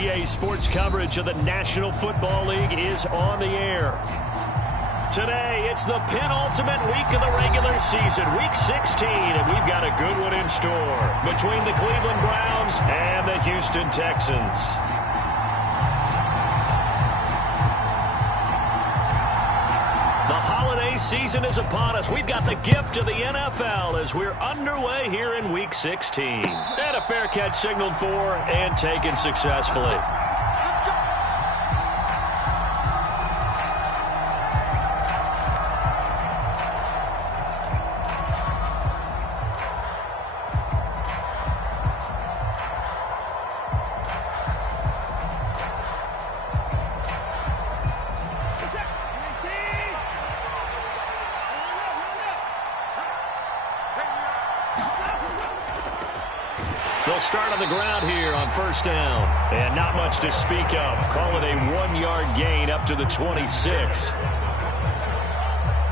EA Sports coverage of the National Football League is on the air. Today, it's the penultimate week of the regular season, Week 16, and we've got a good one in store between the Cleveland Browns and the Houston Texans. The holiday season is upon us. We've got the gift of the NFL as we're underway here in Week 16. And a fair catch signaled for and taken successfully. They'll start on the ground here on first down. And not much to speak of. Call it a 1-yard gain up to the 26.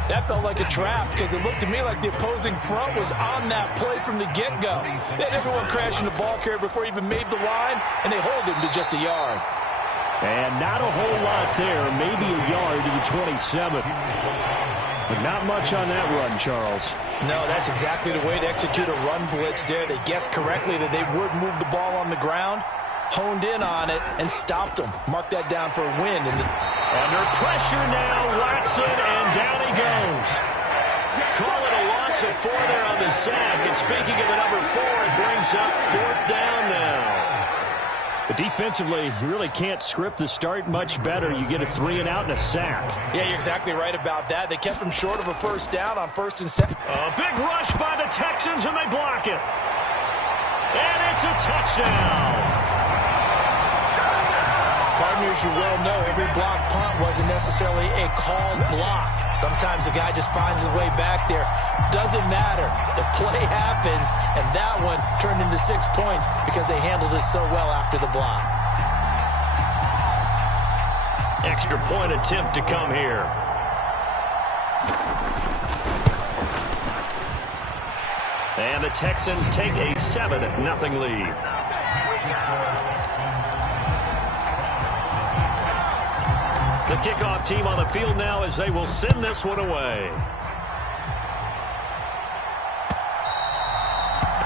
That felt like a trap because it looked to me like the opposing front was on that play from the get-go. They had everyone crashing the ball carrier before he even made the line, and they hold him to just a yard. And not a whole lot there. Maybe a yard to the 27. But not much on that run, Charles. No, that's exactly the way to execute a run blitz there. They guessed correctly that they would move the ball on the ground, honed in on it, and stopped them. Mark that down for a win. Under pressure now, Watson, and down he goes. Call it a loss of 4 there on the sack. And speaking of the number 4, it brings up 4th down now. But defensively, you really can't script the start much better. You get a 3-and-out and a sack. Yeah, you're exactly right about that. They kept him short of a first down on 1st and 2nd. A big rush by the Texans, and they block it. And it's a touchdown. Partners, you well know every block punt wasn't necessarily a called block. Sometimes the guy just finds his way back there. Doesn't matter. The play happens, and that one turned into 6 points because they handled it so well after the block. Extra point attempt to come here. And the Texans take a 7-0 lead. The kickoff team on the field now as they will send this one away.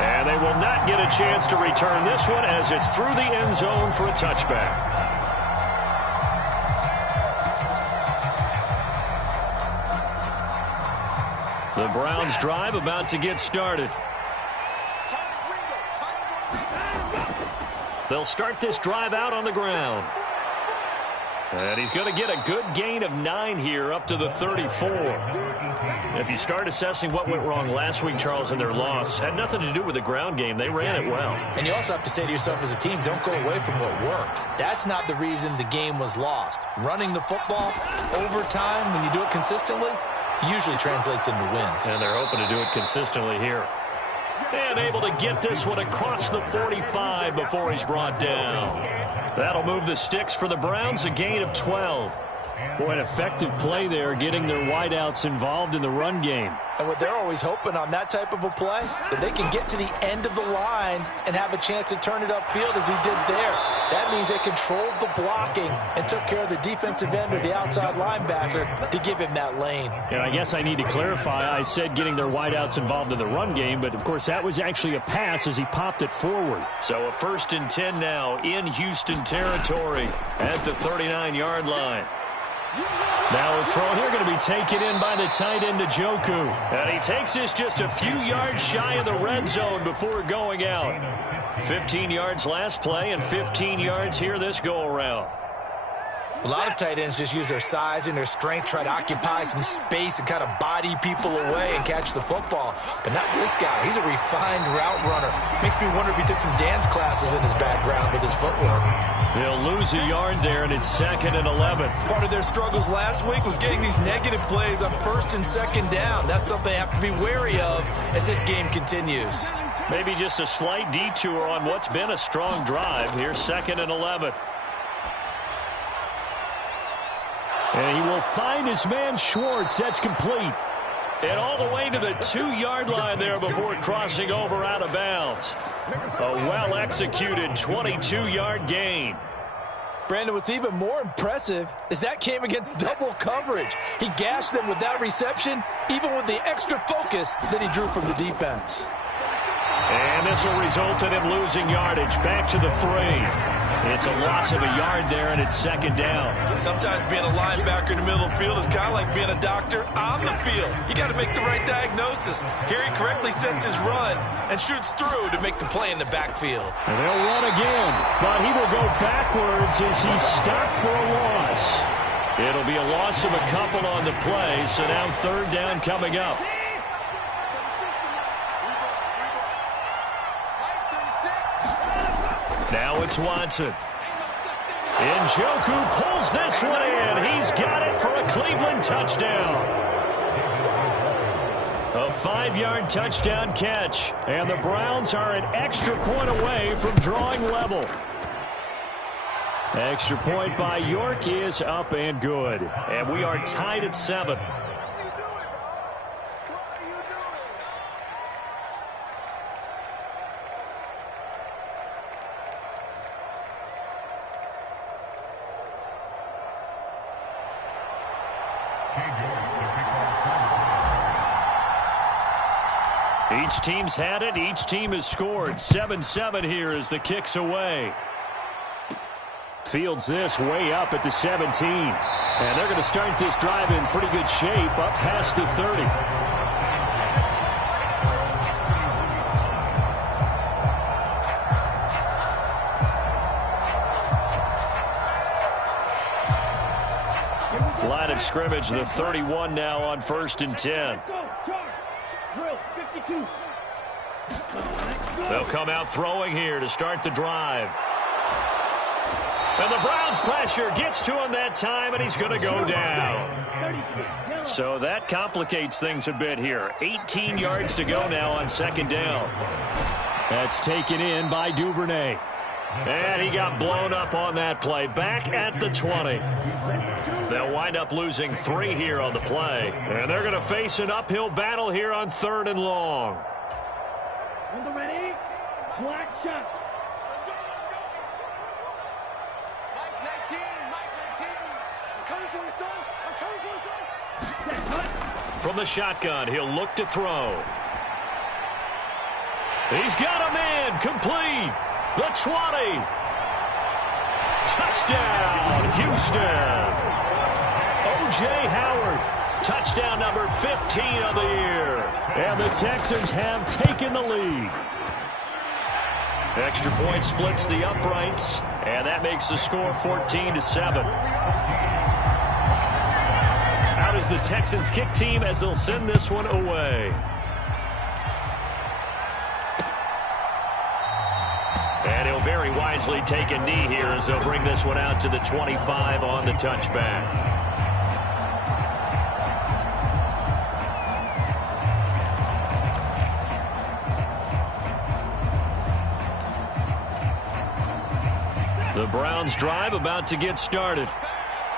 And they will not get a chance to return this one as it's through the end zone for a touchback. The Browns drive about to get started. They'll start this drive out on the ground. And he's going to get a good gain of 9 here up to the 34. If you start assessing what went wrong last week, Charles, in their loss, had nothing to do with the ground game. They ran it well. And you also have to say to yourself as a team, don't go away from what worked. That's not the reason the game was lost. Running the football over time, when you do it consistently, usually translates into wins. And they're hoping to do it consistently here. And able to get this one across the 45 before he's brought down. That'll move the sticks for the Browns, a gain of 12. Boy, an effective play there, getting their wideouts involved in the run game. And what they're always hoping on that type of a play, that they can get to the end of the line and have a chance to turn it upfield as he did there. That means they controlled the blocking and took care of the defensive end or the outside linebacker to give him that lane. And I guess I need to clarify, I said getting their wideouts involved in the run game, but of course that was actually a pass as he popped it forward. So a 1st and 10 now in Houston territory at the 39-yard line. Now a throw here going to be taken in by the tight end Njoku. And he takes this just a few yards shy of the red zone before going out. 15 yards last play and 15 yards here this go-around. A lot of tight ends just use their size and their strength, try to occupy some space and kind of body people away and catch the football. But not this guy. He's a refined route runner. Makes me wonder if he took some dance classes in his background with his footwork. They'll lose a yard there, and it's 2nd and 11. Part of their struggles last week was getting these negative plays on 1st and 2nd down. That's something they have to be wary of as this game continues. Maybe just a slight detour on what's been a strong drive. Here's 2nd and 11. And he will find his man Schwartz. That's complete. And all the way to the 2-yard line there before crossing over out of bounds. A well-executed 22-yard gain. Brandon, what's even more impressive is that came against double coverage. He gashed them with that reception, even with the extra focus that he drew from the defense. And this will result in him losing yardage. Back to the 3. It's a loss of a yard there, and it's second down. Sometimes being a linebacker in the middle of the field is kind of like being a doctor on the field. You got to make the right diagnosis. Here he correctly sets his run and shoots through to make the play in the backfield. And they'll run again, but he will go backwards as he's stopped for a loss. It'll be a loss of a couple on the play, so now third down coming up. Now it's Watson. Njoku pulls this one in. He's got it for a Cleveland touchdown. A 5-yard touchdown catch. And the Browns are an extra point away from drawing level. Extra point by York is up and good. And we are tied at 7. Each team's had it. Each team has scored. 7-7 here as the kick's away. Fields this way up at the 17. And they're going to start this drive in pretty good shape up past the 30. Line of scrimmage, the 31 now on 1st and 10. They'll come out throwing here to start the drive. And the Browns pressure gets to him that time, and he's going to go down. So that complicates things a bit here. 18 yards to go now on 2nd down. That's taken in by Duvernay. And he got blown up on that play. Back at the 20. They'll wind up losing 3 here on the play. And they're going to face an uphill battle here on 3rd and long. On the ready, black shot. Mike 19, I'm coming for you, son. I'm coming for you, son. From the shotgun, he'll look to throw. He's got a man complete. The 20. Touchdown, Houston. O.J. Howard, touchdown number 15 of the year. And the Texans have taken the lead. Extra point splits the uprights, and that makes the score 14-7. Out is the Texans kick team as they'll send this one away. And he'll very wisely take a knee here as they'll bring this one out to the 25 on the touchback. The Browns drive about to get started.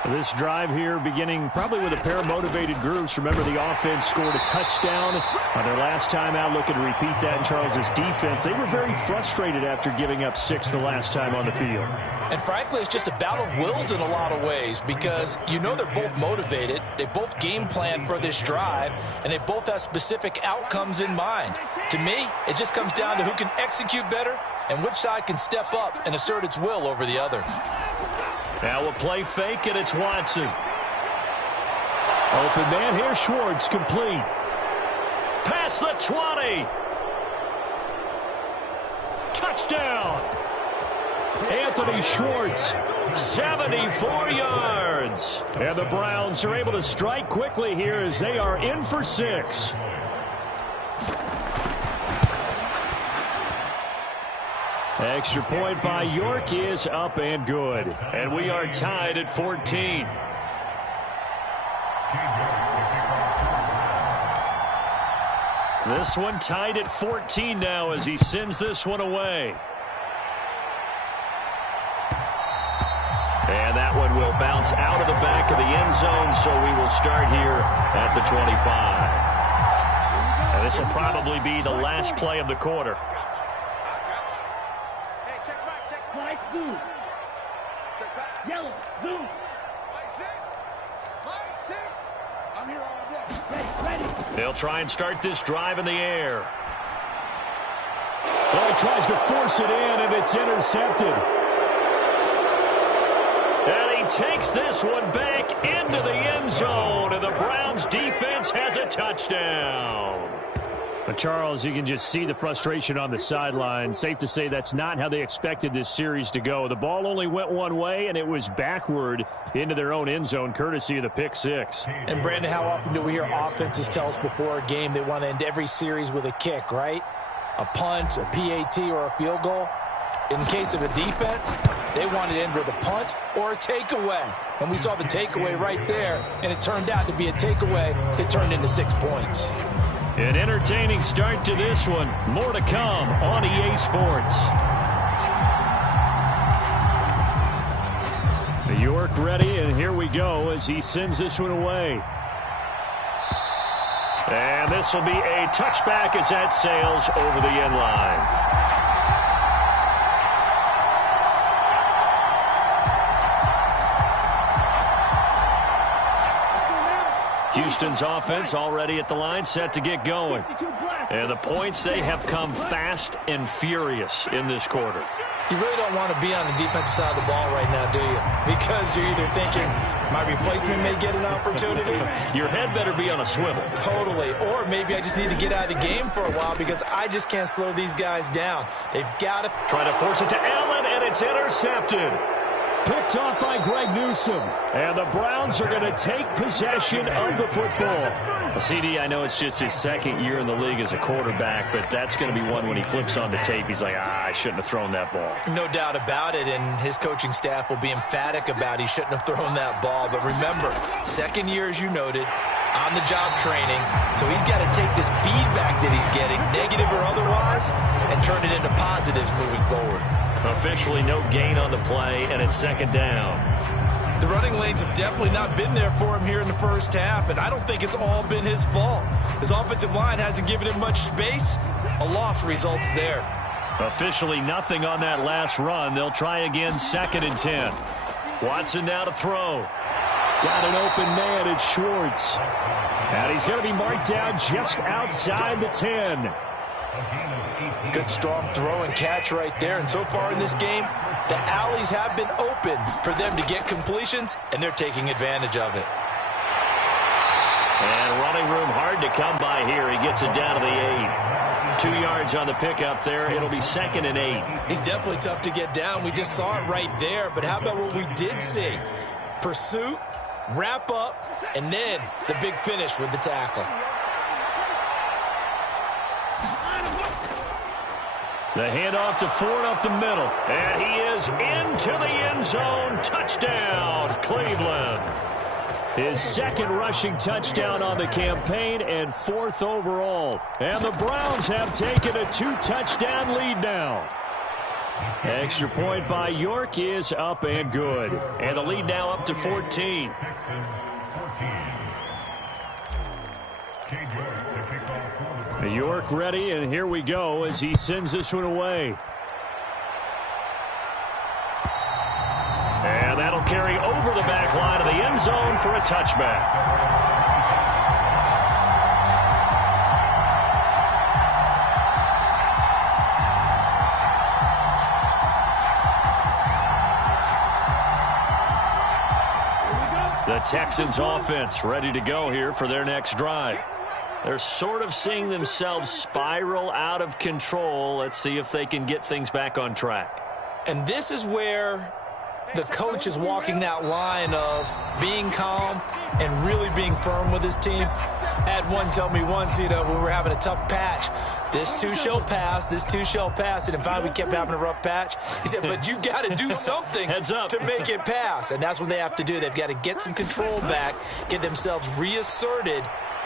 This drive here beginning probably with a pair of motivated groups. Remember, the offense scored a touchdown on their last time out. Looking to repeat that in Charles's defense. They were very frustrated after giving up 6 the last time on the field. And frankly, it's just a battle of wills in a lot of ways because you know they're both motivated. They both game plan for this drive, and they both have specific outcomes in mind. To me, it just comes down to who can execute better and which side can step up and assert its will over the other. Now a play fake, and it's Watson. Open man here, Schwartz, complete. Past the 20. Touchdown. Anthony Schwartz, 74 yards. And the Browns are able to strike quickly here as they are in for 6. Extra point by York is up and good. And we are tied at 14. This one tied at 14 now as he sends this one away. And that one will bounce out of the back of the end zone, so we will start here at the 25. And this will probably be the last play of the quarter. Yellow, blue. Mike 6. Mike 6. I'm here all day. Ready. They'll try and start this drive in the air. Well, he tries to force it in, and it's intercepted. And he takes this one back into the end zone, and the Browns defense has a touchdown. But Charles, you can just see the frustration on the sideline. Safe to say that's not how they expected this series to go. The ball only went one way, and it was backward into their own end zone, courtesy of the pick six. And, Brandon, how often do we hear offenses tell us before a game they want to end every series with a kick, right? A punt, a PAT, or a field goal. In case of a defense, they wanted to end with a punt or a takeaway. And we saw the takeaway right there, and it turned out to be a takeaway that turned into 6 points. An entertaining start to this one. More to come on EA Sports. York ready, and here we go as he sends this one away. And this will be a touchback as that sails over the end line. Houston's offense already at the line, set to get going. And the points, they have come fast and furious in this quarter. You really don't want to be on the defensive side of the ball right now, do you? Because you're either thinking, my replacement may get an opportunity. Your head better be on a swivel. Totally. Or maybe I just need to get out of the game for a while because I just can't slow these guys down. They've got to try to force it to Allen, and it's intercepted. Picked off by Greg Newsome. And the Browns are going to take possession of the football. CD, I know it's just his second year in the league as a quarterback, but that's going to be one when he flips on the tape. He's like, I shouldn't have thrown that ball. No doubt about it, and his coaching staff will be emphatic about he shouldn't have thrown that ball. But remember, second year, as you noted, on-the-job training. So he's got to take this feedback that he's getting, negative or otherwise, and turn it into positives moving forward. Officially no gain on the play, and it's second down. The running lanes have definitely not been there for him here in the first half, and I don't think it's all been his fault. His offensive line hasn't given him much space. A loss results there. Officially nothing on that last run. They'll try again, 2nd and 10. Watson now to throw. Got an open man, it's Schwartz. And he's going to be marked down just outside the 10. Good strong throw and catch right there. And so far in this game, the alleys have been open for them to get completions, and they're taking advantage of it. And running room hard to come by here. He gets it down to the 8. 2 yards on the pickup there. It'll be 2nd and 8. He's definitely tough to get down. We just saw it right there. But how about what we did see? Pursuit, wrap up, and then the big finish with the tackle. The handoff to Ford up the middle. And he is into the end zone. Touchdown, Cleveland. His 2nd rushing touchdown on the campaign and 4th overall. And the Browns have taken a 2-touchdown lead now. Extra point by York is up and good. And the lead now up to 14. York ready, and here we go as he sends this one away. And that'll carry over the back line of the end zone for a touchback. The Texans offense ready to go here for their next drive. They're sort of seeing themselves spiral out of control. Let's see if they can get things back on track. And this is where the coach is walking that line of being calm and really being firm with his team. I had one tell me once, when we were having a tough patch, this too shall pass, this too shall pass. And finally we kept having a rough patch. He said, but you got to do something to make it pass. And that's what they have to do. They've got to get some control back, get themselves reasserted,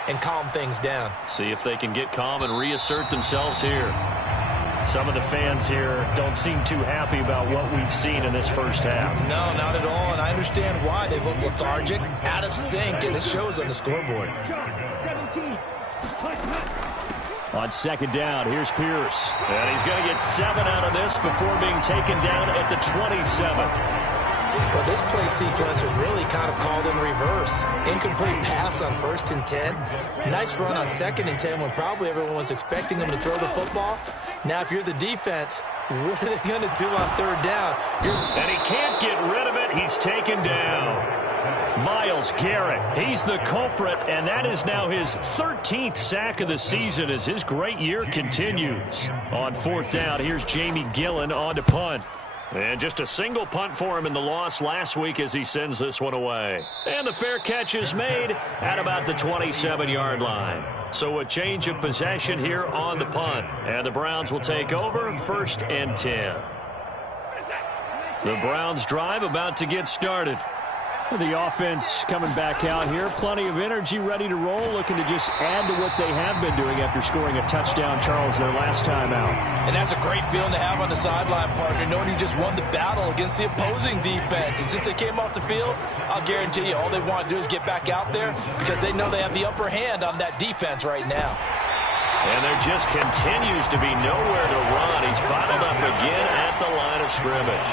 and calm things down. See if they can get calm and reassert themselves here. Some of the fans here don't seem too happy about what we've seen in this first half. No, not at all, and I understand why. They look lethargic, out of sync, and it shows on the scoreboard. On 2nd down, here's Pierce. And he's going to get 7 out of this before being taken down at the 27. Well, this play sequence was really kind of called in reverse. Incomplete pass on 1st and 10. Nice run on 2nd and 10 when probably everyone was expecting him to throw the football. Now, if you're the defense, what are they going to do on 3rd down? And he can't get rid of it. He's taken down. Myles Garrett, he's the culprit, and that is now his 13th sack of the season as his great year continues. On 4th down, here's Jamie Gillen on to punt. And just a single punt for him in the loss last week as he sends this one away. And the fair catch is made at about the 27-yard line. So a change of possession here on the punt. And the Browns will take over 1st and 10. The Browns drive about to get started. The offense coming back out here. Plenty of energy, ready to roll, looking to just add to what they have been doing after scoring a touchdown, Charles, their last time out. And that's a great feeling to have on the sideline, partner, knowing you just won the battle against the opposing defense. And since they came off the field, I'll guarantee you all they want to do is get back out there because they know they have the upper hand on that defense right now. And there just continues to be nowhere to run. He's bottled up again at the line of scrimmage.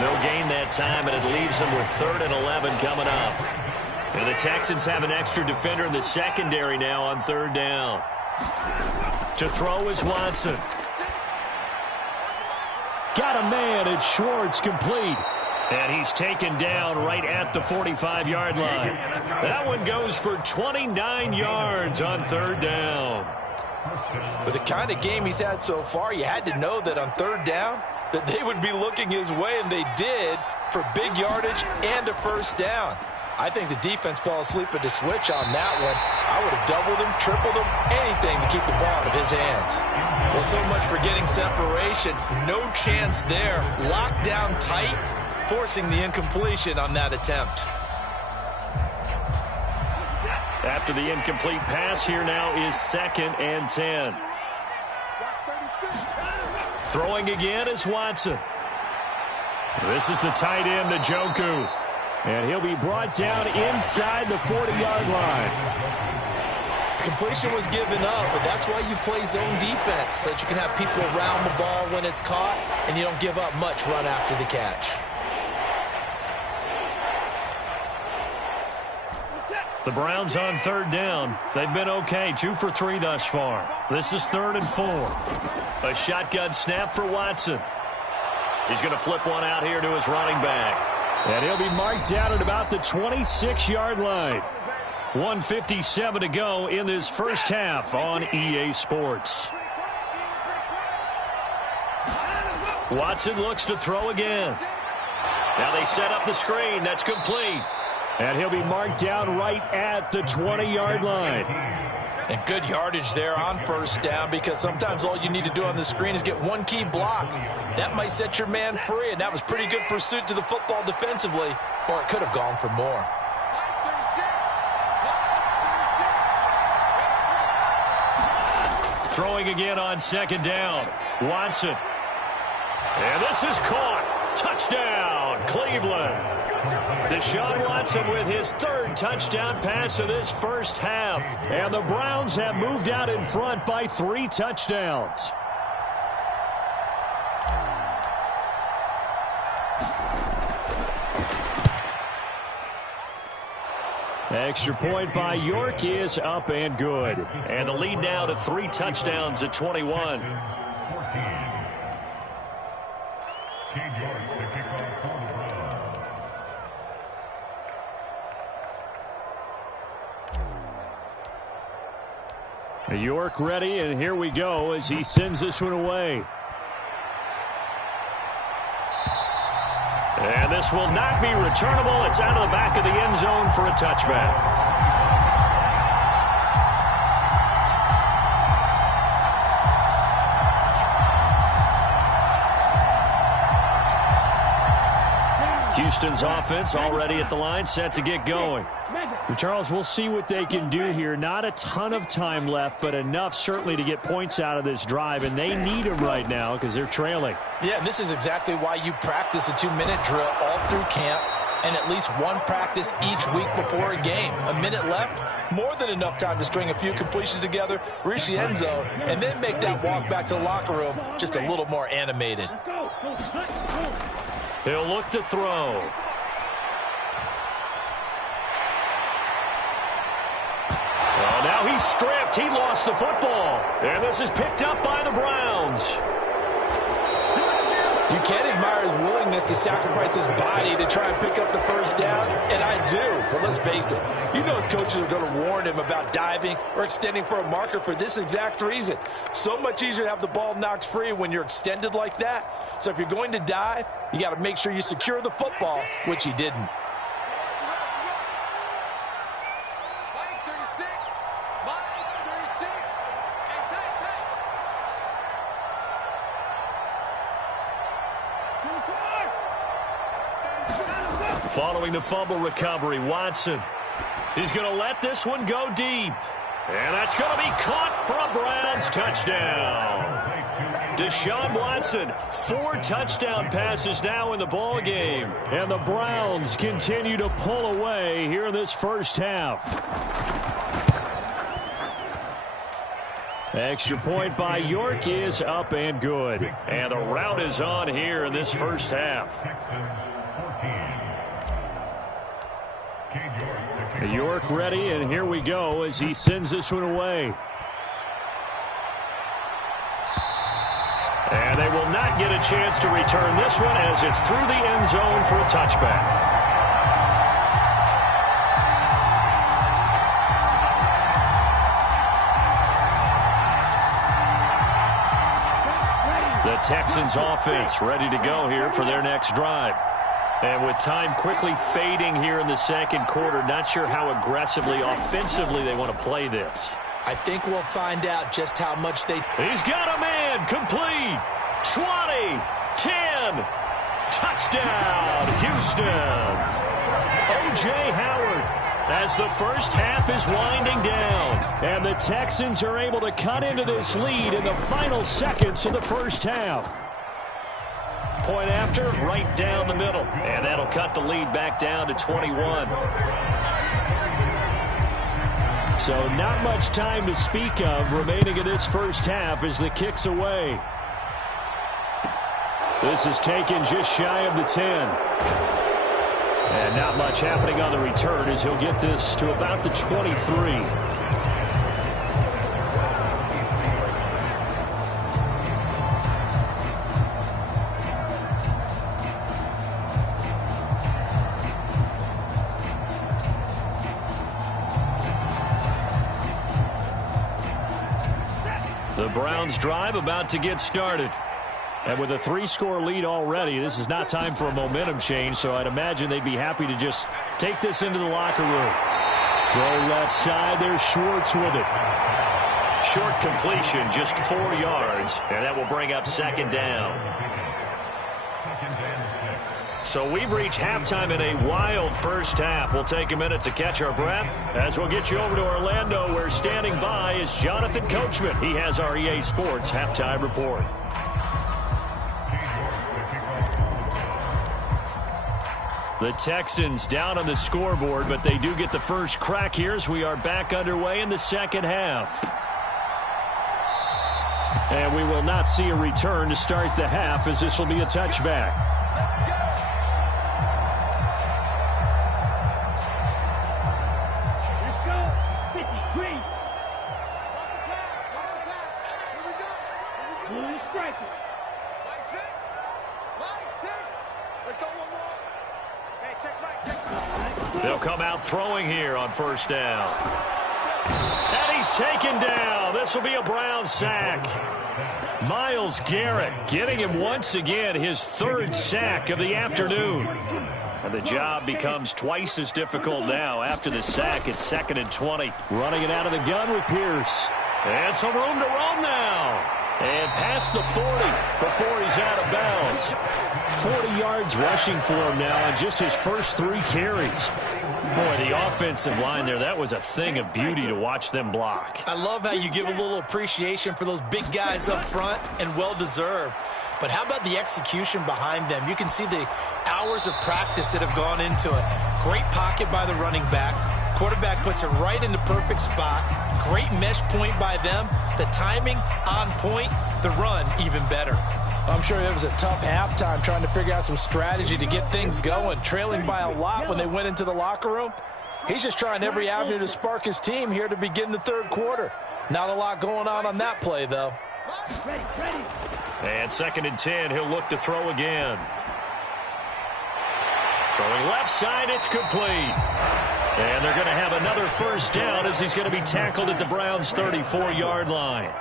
No gain that time, and it leaves them with 3rd and 11 coming up. And the Texans have an extra defender in the secondary now on 3rd down. To throw is Watson. Got a man, it's Schwartz, complete. And he's taken down right at the 45-yard line. That one goes for 29 yards on 3rd down. With the kind of game he's had so far, you had to know that on 3rd down, that they would be looking his way, and they did, for big yardage and a 1st down. I think the defense fell asleep at the switch on that one. I would have doubled him, tripled him, anything to keep the ball out of his hands. Well, so much for getting separation. No chance there. Locked down tight, forcing the incompletion on that attempt. After the incomplete pass, here now is 2nd and 10. Throwing again is Watson. This is the tight end, Njoku. And he'll be brought down inside the 40-yard line. Completion was given up, but that's why you play zone defense, so that you can have people around the ball when it's caught, and you don't give up much run after the catch. The Browns on 3rd down. They've been okay, 2 for 3 thus far. This is 3rd and 4. A shotgun snap for Watson. He's going to flip one out here to his running back. And he'll be marked down at about the 26-yard line. 1:57 to go in this first half on EA Sports. Watson looks to throw again. Now they set up the screen. That's complete. And he'll be marked down right at the 20-yard line. And good yardage there on 1st down, because sometimes all you need to do on the screen is get one key block. That might set your man free, and that was pretty good pursuit to the football defensively, or it could have gone for more. Throwing again on 2nd down. Watson. And this is caught. Touchdown, Cleveland. Deshaun Watson with his 3rd touchdown pass of this first half. And the Browns have moved out in front by 3 touchdowns. Extra point by York is up and good. And the lead now to 3 touchdowns at 21. York ready, and here we go as he sends this one away. And this will not be returnable. It's out of the back of the end zone for a touchback. Houston's offense already at the line, set to get going. Charles, we'll see what they can do here. Not a ton of time left, but enough certainly to get points out of this drive, and they need them right now because they're trailing. Yeah, and this is exactly why you practice a 2-minute drill all through camp and at least one practice each week before a game. A minute left, more than enough time to string a few completions together, reach the end zone, and then make that walk back to the locker room just a little more animated. He'll look to throw. Well, now he's stripped. He lost the football. And this is picked up by the Browns. You can admire his willingness to sacrifice his body to try and pick up the first down, and I do. But let's face it, you know his coaches are going to warn him about diving or extending for a marker for this exact reason. So much easier to have the ball knocked free when you're extended like that. So if you're going to dive, you got to make sure you secure the football, which he didn't. Following the fumble recovery, Watson. He's going to let this one go deep. And that's going to be caught for a Browns touchdown. Deshaun Watson, 4 touchdown passes now in the ball game. And the Browns continue to pull away here in this first half. Extra point by York is up and good. And the rout is on here in this first half. York ready, and here we go as he sends this one away. And they will not get a chance to return this one as it's through the end zone for a touchback. The Texans offense ready to go here for their next drive. And with time quickly fading here in the second quarter, not sure how aggressively, offensively they want to play this. I think we'll find out just how much they... He's got a man, complete, 20, 10, touchdown, Houston. O.J. Howard as the first half is winding down. And the Texans are able to cut into this lead in the final seconds of the first half. Point after, right down the middle. And that'll cut the lead back down to 21. So not much time to speak of remaining in this first half as the kick's away. This is taken just shy of the 10. And not much happening on the return as he'll get this to about the 23. The Browns drive about to get started. And with a 3-score lead already, this is not time for a momentum change, so I'd imagine they'd be happy to just take this into the locker room. Throw left side, there's Schwartz with it. Short completion, just 4 yards, and that will bring up second down. So we've reached halftime in a wild first half. We'll take a minute to catch our breath as we'll get you over to Orlando, where standing by is Jonathan Coachman. He has our EA Sports halftime report. The Texans down on the scoreboard, but they do get the first crack here as we are back underway in the second half. And we will not see a return to start the half, as this will be a touchback. They'll come out throwing here on first down. And he's taken down. This will be a Brown sack. Myles Garrett getting him once again his 3rd sack of the afternoon. And the job becomes twice as difficult now. After the sack, it's 2nd and 20. Running it out of the gun with Pierce. And some room to roam now. And past the 40 before he's out of bounds. 40 yards rushing for him now on just his first 3 carries. Boy, the offensive line there, that was a thing of beauty to watch them block. I love how you give a little appreciation for those big guys up front, and well-deserved. But how about the execution behind them? You can see the hours of practice that have gone into it. Great pocket by the running back. Quarterback puts it right in the perfect spot. Great mesh point by them. The timing on point. The run even better. I'm sure it was a tough halftime trying to figure out some strategy to get things going, trailing by a lot when they went into the locker room. He's just trying every avenue to spark his team here to begin the third quarter. Not a lot going on that play, though. And 2nd and 10, he'll look to throw again. Throwing left side, it's complete. And they're going to have another first down as he's going to be tackled at the Browns' 34-yard line.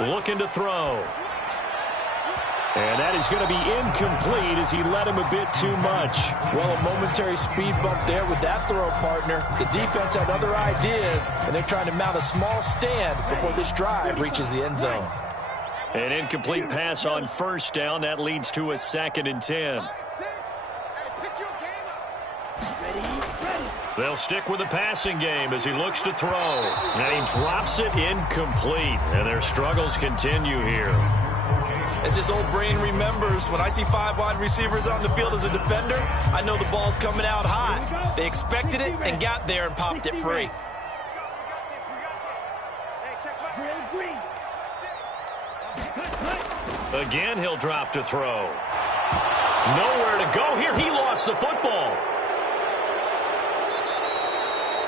Looking to throw. And that is going to be incomplete as he led him a bit too much. Well, a momentary speed bump there with that throw, partner. The defense had other ideas, and they're trying to mount a small stand before this drive reaches the end zone. An incomplete pass on first down. That leads to a 2nd and 10. They'll stick with the passing game as he looks to throw. And he drops it incomplete. And their struggles continue here. As his old brain remembers, when I see 5 wide receivers on the field as a defender, I know the ball's coming out hot. They expected it and got there and popped it free. Again, he'll drop to throw. Nowhere to go here. He lost the football.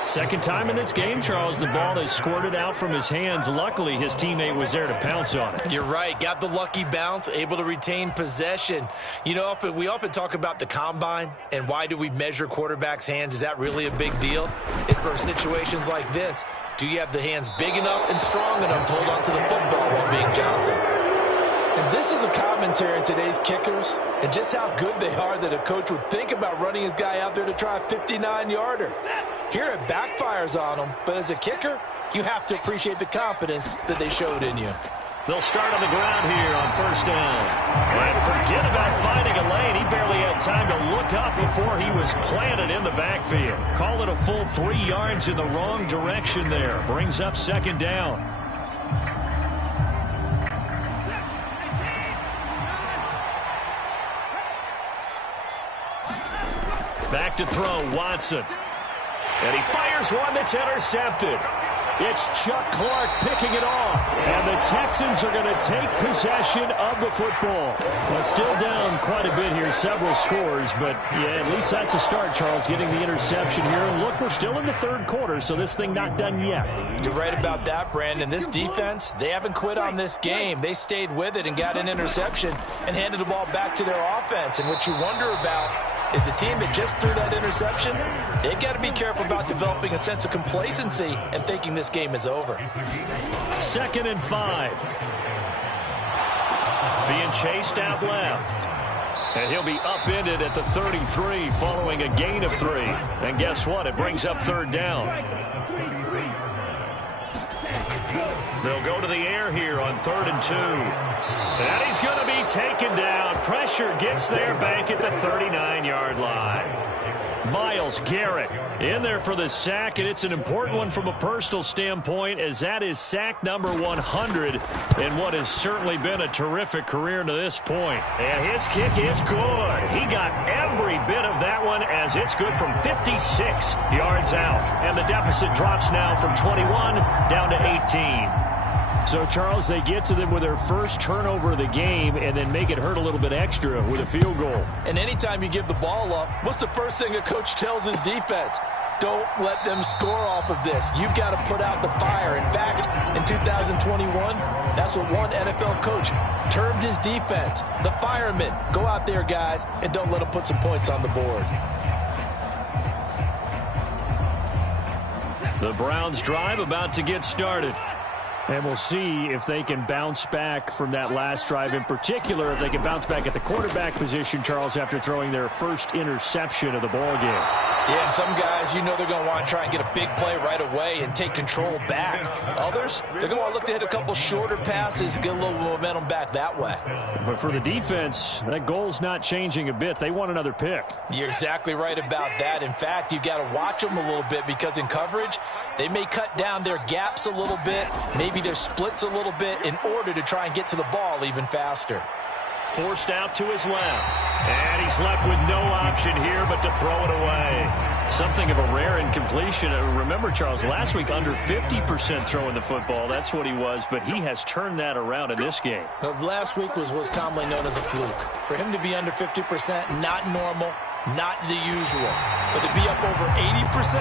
Second time in this game, Charles, the ball has squirted out from his hands. Luckily, his teammate was there to pounce on it. You're right. Got the lucky bounce, able to retain possession. You know, we often talk about the combine and why do we measure quarterbacks' hands. Is that really a big deal? It's for situations like this. Do you have the hands big enough and strong enough to hold on to the football while being jostled? And this is a commentary on today's kickers and just how good they are that a coach would think about running his guy out there to try a 59-yarder. Here it backfires on them, but as a kicker, you have to appreciate the confidence that they showed in you. They'll start on the ground here on first down. And forget about finding a lane. He barely had time to look up before he was planted in the backfield. Call it a full 3 yards in the wrong direction there. Brings up 2nd down. Back to throw, Watson. And he fires one that's intercepted. It's Chuck Clark picking it off. And the Texans are going to take possession of the football. Well, still down quite a bit here, several scores. But, yeah, at least that's a start, Charles, getting the interception here. And look, we're still in the third quarter, so this thing not done yet. You're right about that, Brandon. This defense, they haven't quit on this game. They stayed with it and got an interception and handed the ball back to their offense. And what you wonder about is the team that just threw that interception, they've got to be careful about developing a sense of complacency and thinking this game is over. 2nd and 5. Being chased out left. And he'll be upended at the 33 following a gain of 3. And guess what? It brings up 3rd down. They'll go to the air here on 3rd and 2. And he's going to be taken down. Pressure gets there back at the 39-yard line. Myles Garrett in there for the sack, and it's an important one from a personal standpoint as that is sack number 100 in what has certainly been a terrific career to this point. And his kick is good. He got every bit of that one as it's good from 56 yards out. And the deficit drops now from 21 down to 18. So, Charles, they get to them with their first turnover of the game and then make it hurt a little bit extra with a field goal. And anytime you give the ball up, what's the first thing a coach tells his defense? Don't let them score off of this. You've got to put out the fire. In fact, in 2021, that's what one NFL coach termed his defense. The firemen. Go out there, guys, and don't let them put some points on the board. The Browns drive about to get started. And we'll see if they can bounce back from that last drive. In particular, if they can bounce back at the quarterback position, Charles, after throwing their first interception of the ball game. Yeah, and some guys, you know they're going to want to try and get a big play right away and take control back. Others, they're going to want to look to hit a couple shorter passes, get a little momentum back that way. But for the defense, that goal's not changing a bit. They want another pick. You're exactly right about that. In fact, you've got to watch them a little bit because in coverage, they may cut down their gaps a little bit, maybe their splits a little bit in order to try and get to the ball even faster. Forced out to his left. And he's left with no option here but to throw it away. Something of a rare incompletion. Remember, Charles, last week under 50% throwing the football. That's what he was, but he has turned that around in this game. Last week was what's commonly known as a fluke. For him to be under 50%, not normal, not the usual. But to be up over 80%,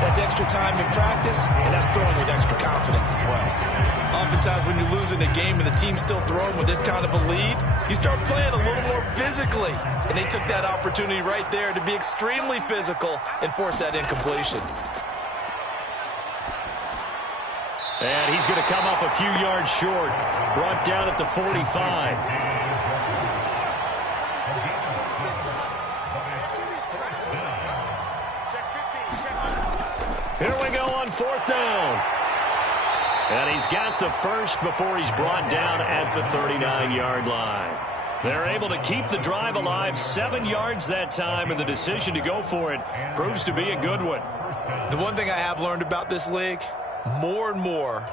that's extra time in practice, and that's throwing with extra confidence as well. Oftentimes when you're losing a game and the team's still throwing with this kind of a lead, you start playing a little more physically. And they took that opportunity right there to be extremely physical and force that incompletion. And he's going to come up a few yards short. Brought down at the 45. Here we go on 4th down. And he's got the first before he's brought down at the 39-yard line. They're able to keep the drive alive, 7 yards that time, and the decision to go for it proves to be a good one. The one thing I have learned about this league, more and more,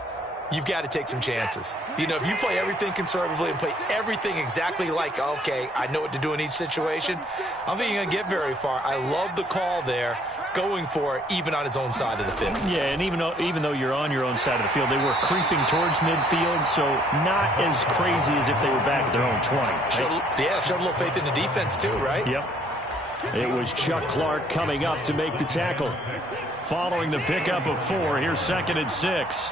you've got to take some chances. You know, if you play everything conservatively and play everything exactly like, okay, I know what to do in each situation, I don't think you're going to get very far. I love the call there, going for it, even on his own side of the field. Yeah, and even though you're on your own side of the field, they were creeping towards midfield, so not as crazy as if they were back at their own 20. Right? Showed a little faith in the defense too, right? Yep. It was Chuck Clark coming up to make the tackle. Following the pickup of 4, here's 2nd and 6.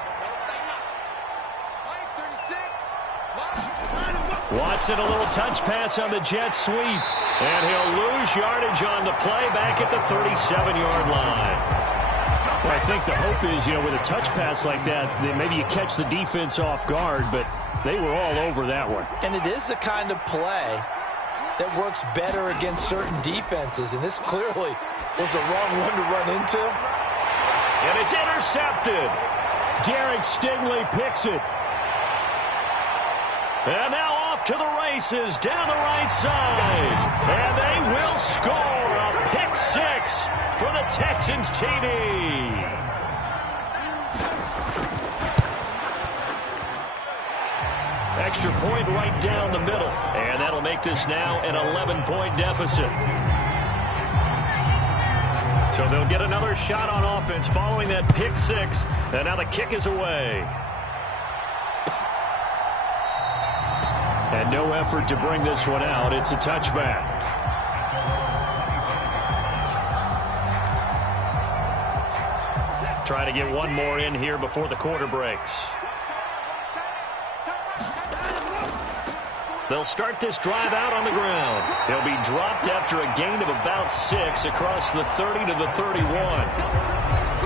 Watson, a little touch pass on the jet sweep. And he'll lose yardage on the play back at the 37-yard line. Well, I think the hope is, with a touch pass like that maybe you catch the defense off guard, but they were all over that one. And it is the kind of play that works better against certain defenses, and this clearly was the wrong one to run into. And it's intercepted. Derek Stingley picks it. And now off to the races down the right side. And they will score a pick 6 for the Texans TD. Extra point right down the middle. And that'll make this now an 11-point deficit. So they'll get another shot on offense following that pick 6. And now the kick is away. And no effort to bring this one out. It's a touchback. Trying to get one more in here before the quarter breaks. They'll start this drive out on the ground. He'll be dropped after a gain of about 6 across the 30 to the 31.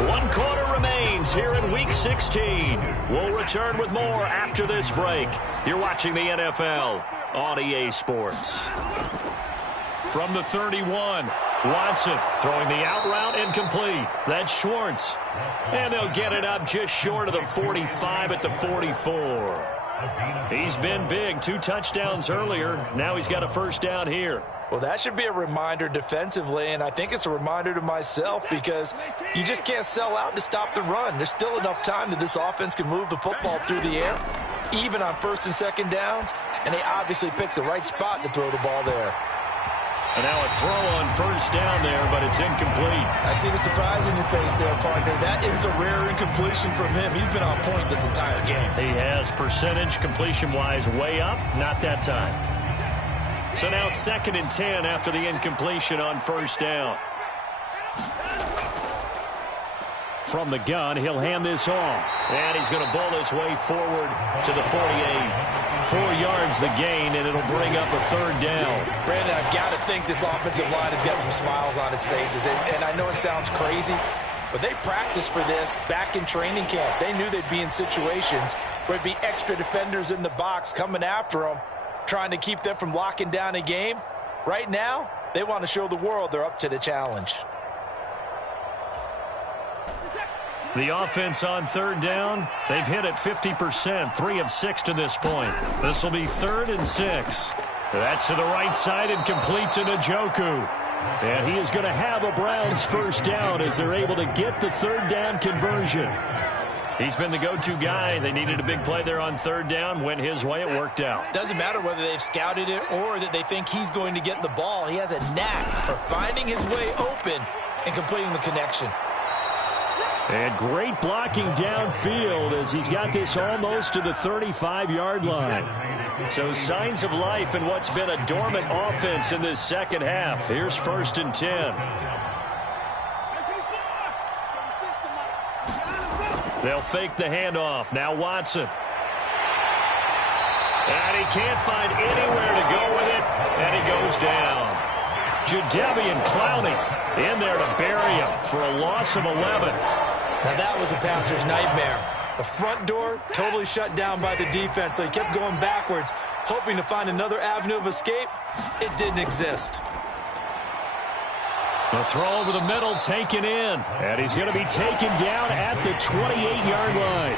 1 quarter remains here in Week 16. We'll return with more after this break. You're watching the NFL on EA Sports. From the 31, Watson throwing the out route incomplete. That's Schwartz. And they'll get it up just short of the 45 at the 44. He's been big. 2 touchdowns earlier. Now he's got a first down here. Well, that should be a reminder defensively, and I think it's a reminder to myself because you just can't sell out to stop the run. There's still enough time that this offense can move the football through the air, even on 1st and 2nd downs, and they obviously picked the right spot to throw the ball there. And now a throw on 1st down there, but it's incomplete. I see the surprise in your face there, partner. That is a rare incompletion from him. He's been on point this entire game. He has percentage completion-wise way up, not that time. So now 2nd and 10 after the incompletion on 1st down. From the gun, he'll hand this off. And he's going to bowl his way forward to the 48. 4 yards the gain, and it'll bring up a 3rd down. Brandon, I've got to think this offensive line has got some smiles on its faces. And I know it sounds crazy, but they practiced for this back in training camp. They knew they'd be in situations where there'd be extra defenders in the box coming after them, trying to keep them from locking down a game. Right now, they want to show the world they're up to the challenge. The offense on 3rd down, they've hit it 50%, 3 of 6 to this point. This will be 3rd and 6. That's to the right side and complete to Njoku. And he is going to have a Browns first down as they're able to get the 3rd down conversion. He's been the go-to guy. They needed a big play there on 3rd down. Went his way. It worked out. Doesn't matter whether they've scouted it or that they think he's going to get the ball. He has a knack for finding his way open and completing the connection. And great blocking downfield as he's got this almost to the 35-yard line. So signs of life in what's been a dormant offense in this second half. Here's 1st and 10. They'll fake the handoff. Now Watson. And he can't find anywhere to go with it, and he goes down. Jadeveon Clowney in there to bury him for a loss of 11. Now that was a passer's nightmare. The front door totally shut down by the defense, so he kept going backwards, hoping to find another avenue of escape. It didn't exist. The throw over the middle taken in, and he's going to be taken down at the 28-yard line.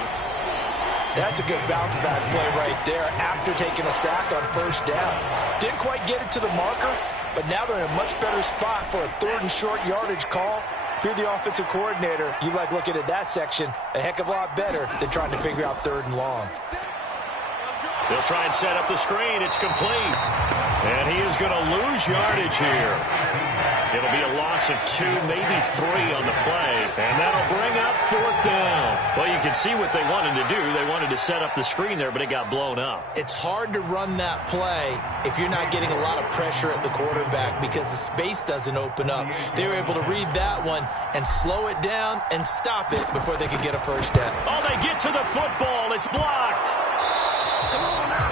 That's a good bounce back play right there after taking a sack on 1st down. Didn't quite get it to the marker, but now they're in a much better spot for a 3rd and short yardage call. If you're the offensive coordinator, you like looking at that section a heck of a lot better than trying to figure out 3rd and long. They'll try and set up the screen. It's complete. And he is going to lose yardage here. It'll be a loss of 2, maybe 3 on the play. And that'll bring up 4th down. Well, you can see what they wanted to do. They wanted to set up the screen there, but it got blown up. It's hard to run that play if you're not getting a lot of pressure at the quarterback because the space doesn't open up. They were able to read that one and slow it down and stop it before they could get a 1st down. Oh, they get to the football. It's blocked.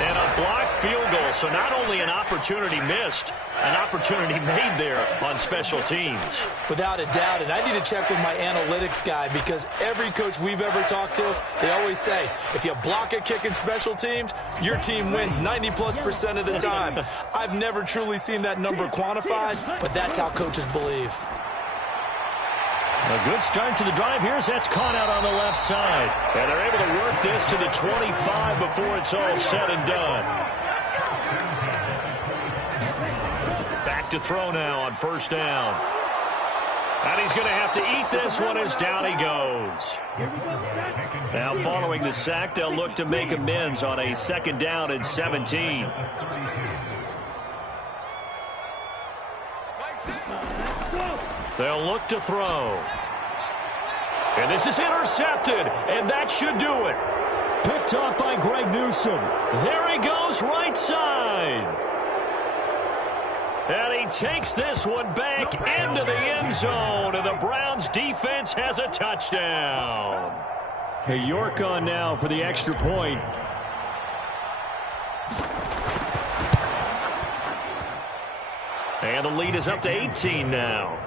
And a blocked field goal. So not only an opportunity missed, an opportunity made there on special teams. Without a doubt, and I need to check with my analytics guy because every coach we've ever talked to, they always say, if you block a kick in special teams, your team wins 90+% of the time. I've never truly seen that number quantified, but that's how coaches believe. A good start to the drive. Here's that's caught out on the left side. And they're able to work this to the 25 before it's all said and done. Back to throw now on 1st down. And he's going to have to eat this one as down he goes. Now following the sack, they'll look to make amends on a 2nd down and 17. They'll look to throw. And this is intercepted, and that should do it. Picked off by Greg Newsome. There he goes, right side. And he takes this one back into the end zone, and the Browns defense has a touchdown. Hey, York on now for the extra point. And the lead is up to 18 now.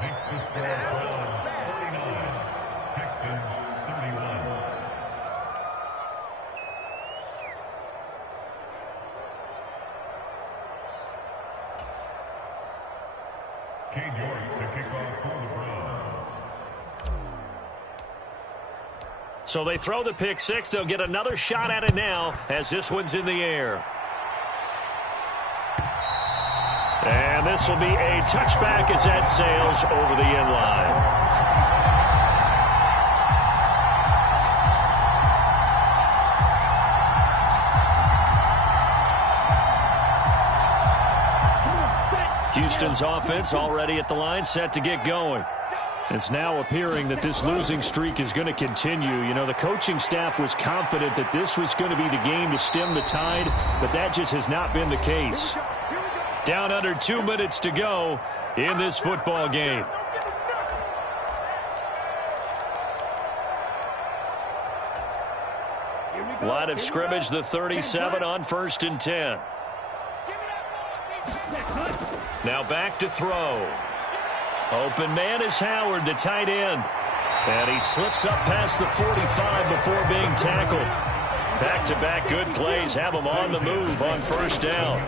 Makes the score Browns 49, Texans 31. Cade York to kick off for the Browns. So they throw the pick 6. They'll get another shot at it now as this one's in the air. And this will be a touchback as that sails over the end line. Houston's offense already at the line, set to get going. It's now appearing that this losing streak is going to continue. You know, the coaching staff was confident that this was going to be the game to stem the tide, but that just has not been the case. Down under 2 minutes to go in this football game. Line of scrimmage, the 37 on 1st and 10. Now back to throw. Open man is Howard, the tight end. And he slips up past the 45 before being tackled. Back-to-back good plays have him on the move on 1st down.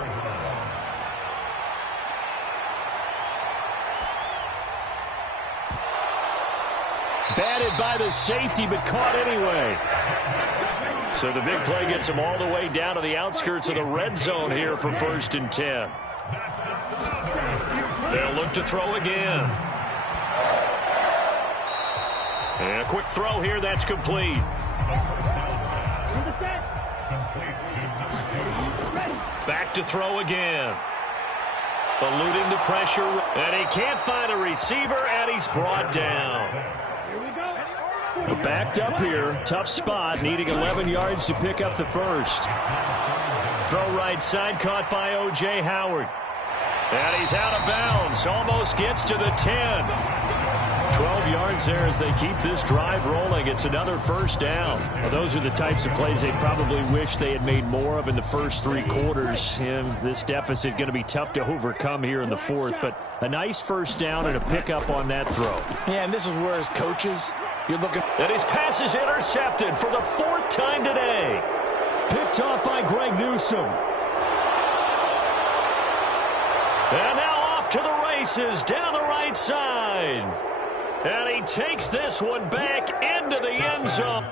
Batted by the safety, but caught anyway. So the big play gets him all the way down to the outskirts of the red zone here for 1st and 10. They'll look to throw again. And a quick throw here, that's complete. Back to throw again. Eluding the pressure, and he can't find a receiver, And he's brought down. Backed up here. Tough spot. Needing 11 yards to pick up the first. Throw right side. Caught by O.J. Howard. And he's out of bounds. Almost gets to the 10. 12 yards there as they keep this drive rolling. It's another first down. Well, those are the types of plays they probably wish they had made more of in the first 3 quarters. And this deficit going to be tough to overcome here in the fourth. But a nice first down and a pickup on that throw. Yeah, and this is where as coaches, you're looking. And his pass is intercepted for the 4th time today. Picked off by Greg Newsome. And now off to the races down the right side. And he takes this one back into the end zone.